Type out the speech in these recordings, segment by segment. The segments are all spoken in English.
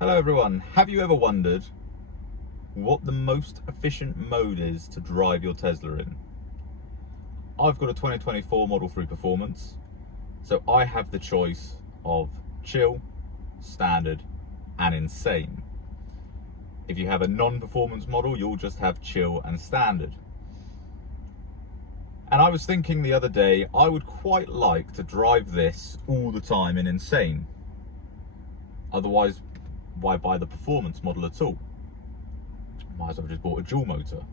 Hello everyone, have you ever wondered what the most efficient mode is to drive your Tesla in? I've got a 2024 Model 3 Performance, so I have the choice of chill, standard and insane. If you have a non-performance model, you'll just have chill and standard. And I was thinking the other day, I would quite like to drive this all the time in insane. Otherwise, why buy the performance model at all? Might as well have just bought a dual motor.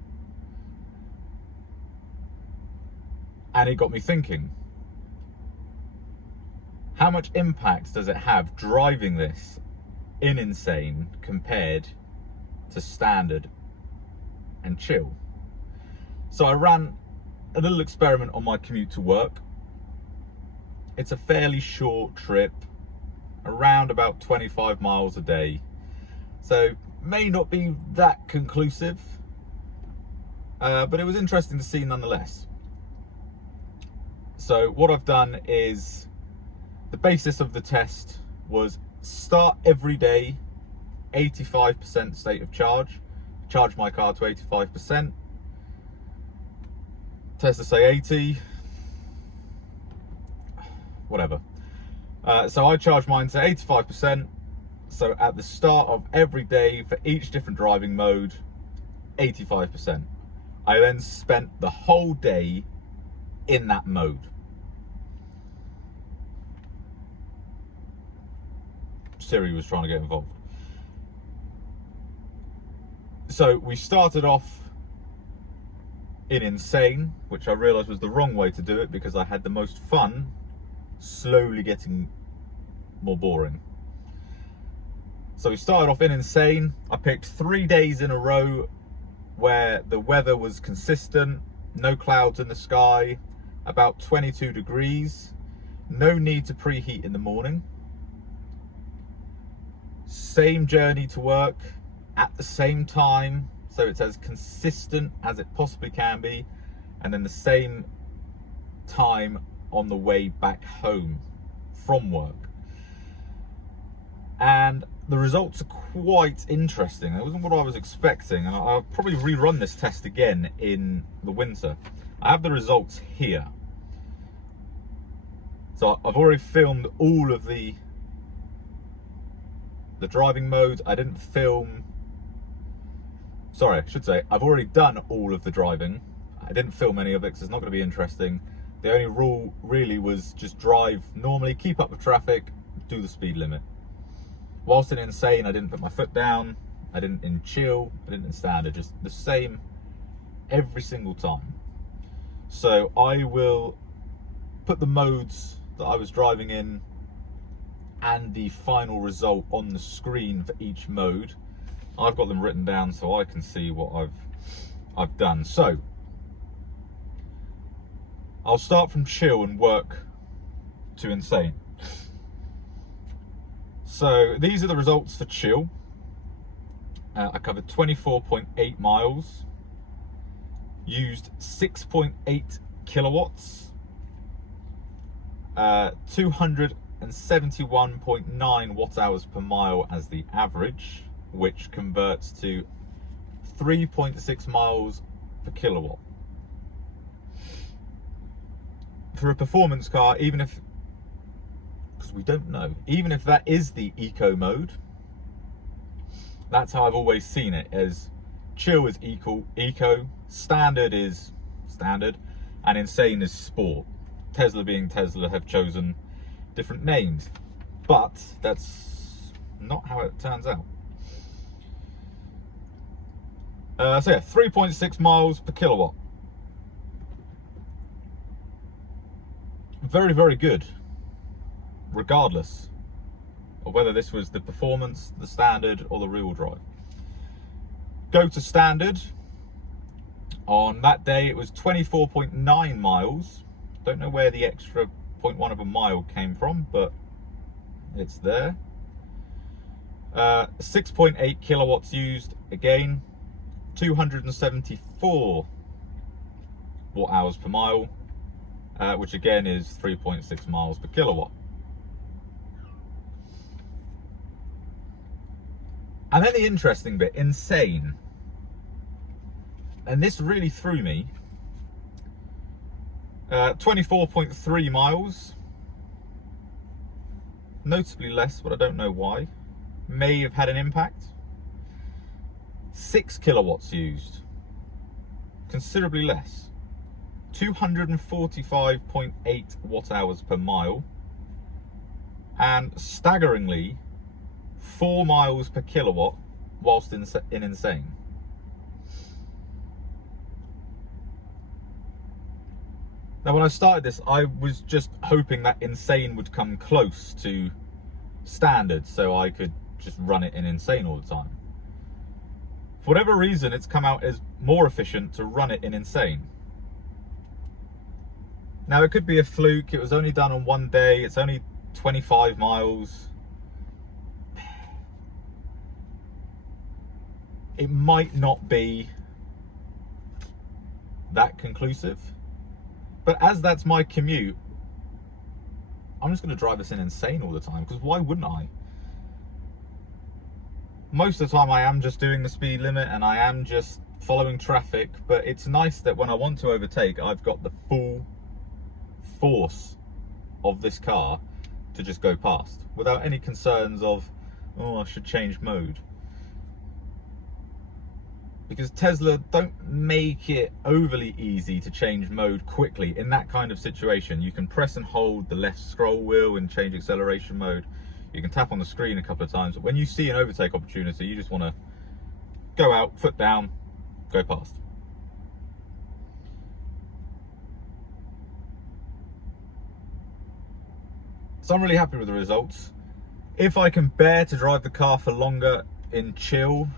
And it got me thinking, how much impact does it have driving this in insane compared to standard and chill? So I ran a little experiment on my commute to work. It's a fairly short trip, around about 25 miles a day. So may not be that conclusive, but it was interesting to see nonetheless. So what I've done is, the basis of the test was start every day 85% state of charge my car to 85%, Tesla say 80, whatever. So I charged mine to 85%. So at the start of every day for each different driving mode, 85%. I then spent the whole day in that mode. Siri was trying to get involved. So we started off in insane, which I realized was the wrong way to do it because I had the most fun slowly getting more boring. So we started off in insane. I picked 3 days in a row where the weather was consistent, no clouds in the sky, about 22 degrees, no need to preheat in the morning. Same journey to work at the same time, so it's as consistent as it possibly can be, and then the same time on the way back home from work. And the results are quite interesting. It wasn't what I was expecting, and I'll probably rerun this test again in the winter. I have the results here. So I've already filmed all of the driving modes. I didn't film, sorry, I should say, I've already done all of the driving. I didn't film any of it because it's not going to be interesting. The only rule really was just drive normally, keep up with traffic, do the speed limit. Whilst in insane, I didn't put my foot down, I didn't in chill, I didn't in standard, just the same every single time. So I will put the modes that I was driving in and the final result on the screen for each mode. I've got them written down so I can see what I've done. So I'll start from chill and work to insane. So these are the results for chill. I covered 24.8 miles, used 6.8 kilowatts, 271.9 watt hours per mile as the average, which converts to 3.6 miles per kilowatt. For a performance car, even if, because we don't know, even if that is the eco mode, that's how I've always seen it, as chill is eco, standard is standard, and insane is sport. Tesla being Tesla have chosen different names, but that's not how it turns out. So yeah, 3.6 miles per kilowatt. Very, very good, regardless of whether this was the performance, the standard, or the rear-wheel drive. Go to standard. On that day, it was 24.9 miles. Don't know where the extra 0.1 of a mile came from, but it's there. 6.8 kilowatts used, again, 274 watt hours per mile, which again is 3.6 miles per kilowatt. And then the interesting bit, insane. And this really threw me. 24.3 miles. Notably less, but I don't know why. May have had an impact. 6 kilowatts used. Considerably less. 245.8 watt hours per mile. And staggeringly, 4 miles per kilowatt whilst in insane. Now, when I started this, I was just hoping that insane would come close to standard so I could just run it in insane all the time. For whatever reason, it's come out as more efficient to run it in insane. Now, it could be a fluke. It was only done on one day. It's only 25 miles. It might not be that conclusive. But as that's my commute, I'm just going to drive this in insane all the time, because why wouldn't I? Most of the time I am just doing the speed limit and I am just following traffic, but it's nice that when I want to overtake, I've got the full force of this car to just go past without any concerns of, oh, I should change mode. Because Tesla don't make it overly easy to change mode quickly in that kind of situation. You can press and hold the left scroll wheel and change acceleration mode. You can tap on the screen a couple of times. But when you see an overtake opportunity, you just want to go out, foot down, go past. So I'm really happy with the results. If I can bear to drive the car for longer in chill,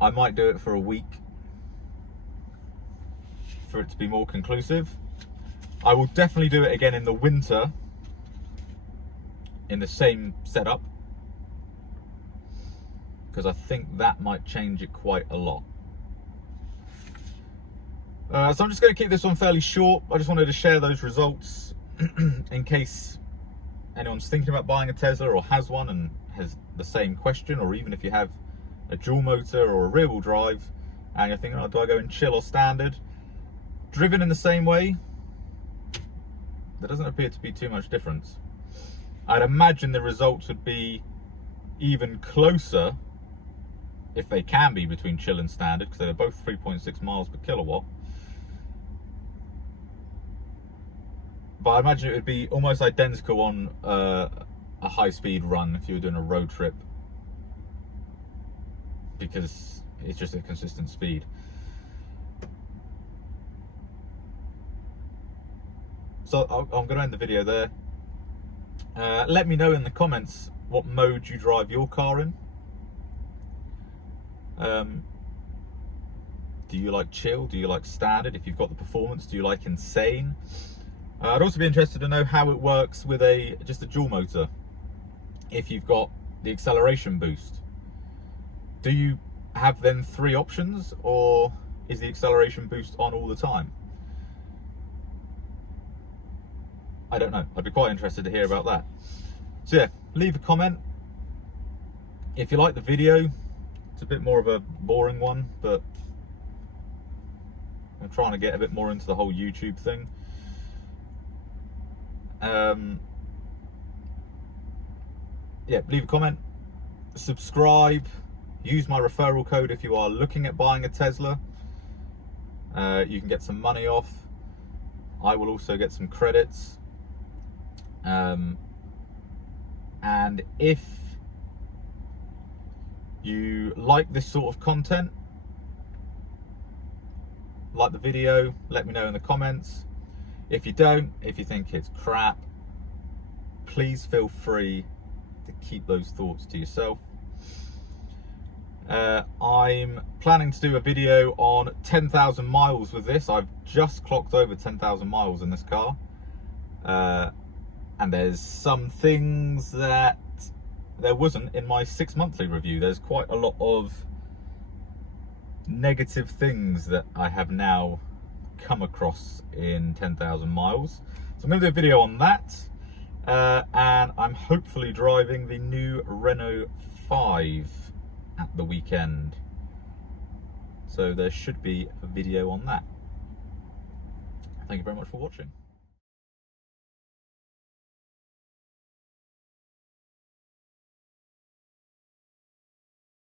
I might do it for a week for it to be more conclusive. I will definitely do it again in the winter in the same setup, because I think that might change it quite a lot. So I'm just going to keep this one fairly short. I just wanted to share those results in case anyone's thinking about buying a Tesla or has one and has the same question, or even if you have a dual motor or a rear wheel drive and you're thinking, oh, do I go in chill or standard? Driven in the same way, there doesn't appear to be too much difference. I'd imagine the results would be even closer, if they can be, between chill and standard, because they're both 3.6 miles per kilowatt. But I imagine it would be almost identical on a high-speed run if you were doing a road trip, because it's just a consistent speed. So I'm going to end the video there. Let me know in the comments what mode you drive your car in. Do you like chill? Do you like standard? If you've got the performance, do you like insane? I'd also be interested to know how it works with just a dual motor. If you've got the acceleration boost, do you have then 3 options, or is the acceleration boost on all the time? I don't know. I'd be quite interested to hear about that. So yeah, leave a comment. If you like the video, it's a bit more of a boring one, but I'm trying to get a bit more into the whole YouTube thing. Yeah, leave a comment, subscribe, use my referral code if you are looking at buying a Tesla. You can get some money off. I will also get some credits. And if you like this sort of content, like the video, let me know in the comments. If you don't, if you think it's crap, please feel free to keep those thoughts to yourself. I'm planning to do a video on 10,000 miles with this. I've just clocked over 10,000 miles in this car. And there's some things that there wasn't in my 6 monthly review. There's quite a lot of negative things that I have now come across in 10,000 miles. So I'm going to do a video on that. And I'm hopefully driving the new Renault 5 at the weekend. So there should be a video on that. Thank you very much for watching.